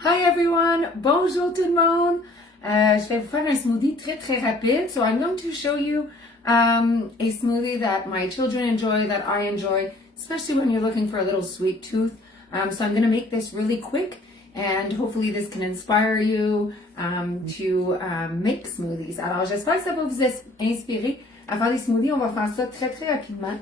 Hi everyone, bonjour tout le monde. Je vais vous faire un smoothie très rapide. So I'm going to show you a smoothie that my children enjoy, that I enjoy, especially when you're looking for a little sweet tooth. So I'm going to make this really quick and hopefully this can inspire you to make smoothies. Alors j'espère que ça va vous inspirer à faire des smoothies. On va faire ça très rapidement.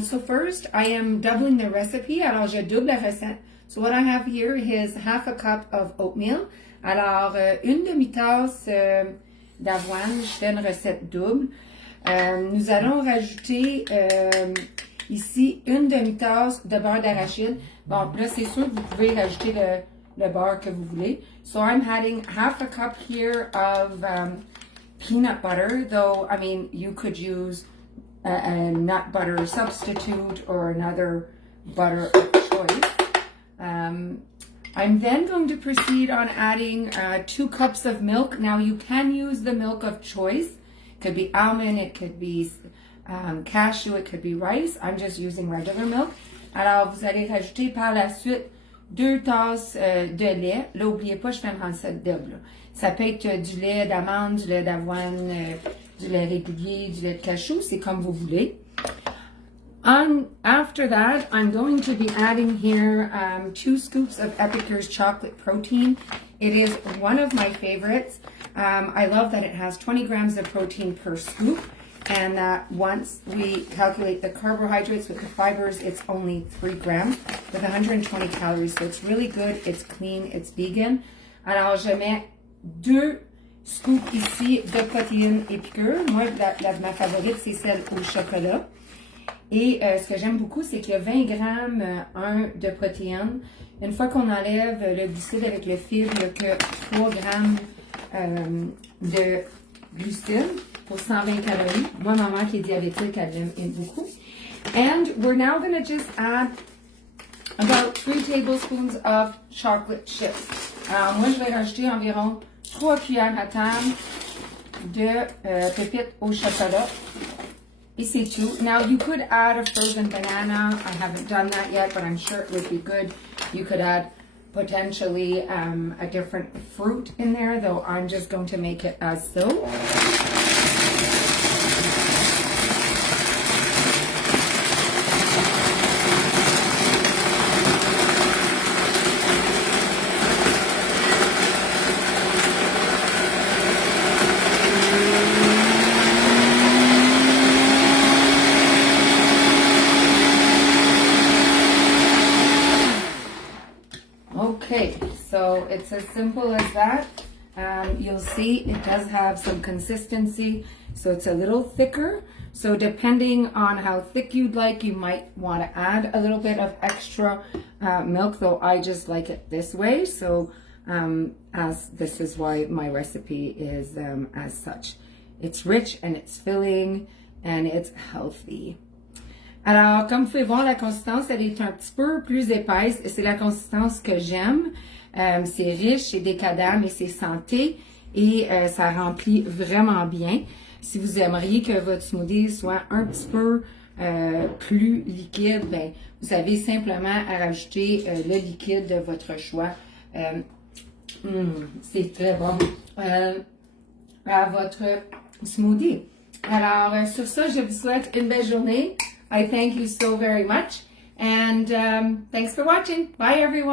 So first I am doubling the recipe. Alors je double la recette. So what I have here is half a cup of oatmeal. Alors, une demi-tasse d'avoine, je fais une recette double. Nous allons rajouter ici une demi-tasse de beurre d'arachide. Bon, là, c'est sûr que vous pouvez rajouter le beurre que vous voulez. So I'm adding half a cup here of peanut butter, though, I mean, you could use a nut butter substitute or another butter of choice. I'm then going to proceed on adding 2 cups of milk. Now you can use the milk of choice. It could be almond, it could be cashew, it could be rice. I'm just using regular milk. Alors vous allez rajouter par la suite 2 tasses de lait. Là, n'oubliez pas, je fais une recette double. Ça peut être du lait d'amande, du lait d'avoine, du lait régulier, du lait de cachou, c'est comme vous voulez. After that, I'm going to be adding here 2 scoops of Epicur's chocolate protein. It is one of my favorites. I love that it has 20 grams of protein per scoop, and that once we calculate the carbohydrates with the fibers, it's only 3 grams with 120 calories. So it's really good, it's clean, it's vegan. Alors, je mets 2 scoops ici de protéines Epicure. Moi, ma favorite, c'est celle au chocolat. Et ce que j'aime beaucoup, c'est qu'il y a 20 grammes de protéines. Une fois qu'on enlève le glucide avec le fil, il n'y a que 3 grammes de glucides pour 120 calories. Moi, ma mère qui est diabétique, elle aime beaucoup. And we're now going to just add about 3 tablespoons of chocolate chips. Alors moi, je vais rajouter environ 3 cuillères à table de pépites au chocolat. Et c'est tout. Now you could add a frozen banana. I haven't done that yet, but I'm sure it would be good. You could add potentially a different fruit in there, though I'm just going to make it as so. Okay, so it's as simple as that. You'll see it does have some consistency, so it's a little thicker. So depending on how thick you'd like, you might want to add a little bit of extra milk, though I just like it this way. So as this is why my recipe is as such. It's rich and it's filling and it's healthy. Alors, comme vous pouvez voir, la consistance, elle est un petit peu plus épaisse. C'est la consistance que j'aime. C'est riche, c'est décadent, mais c'est santé et ça remplit vraiment bien. Si vous aimeriez que votre smoothie soit un petit peu plus liquide, ben, vous avez simplement à rajouter le liquide de votre choix. C'est très bon. À votre smoothie. Alors, sur ça, je vous souhaite une belle journée. I thank you so very much, and thanks for watching. Bye, everyone.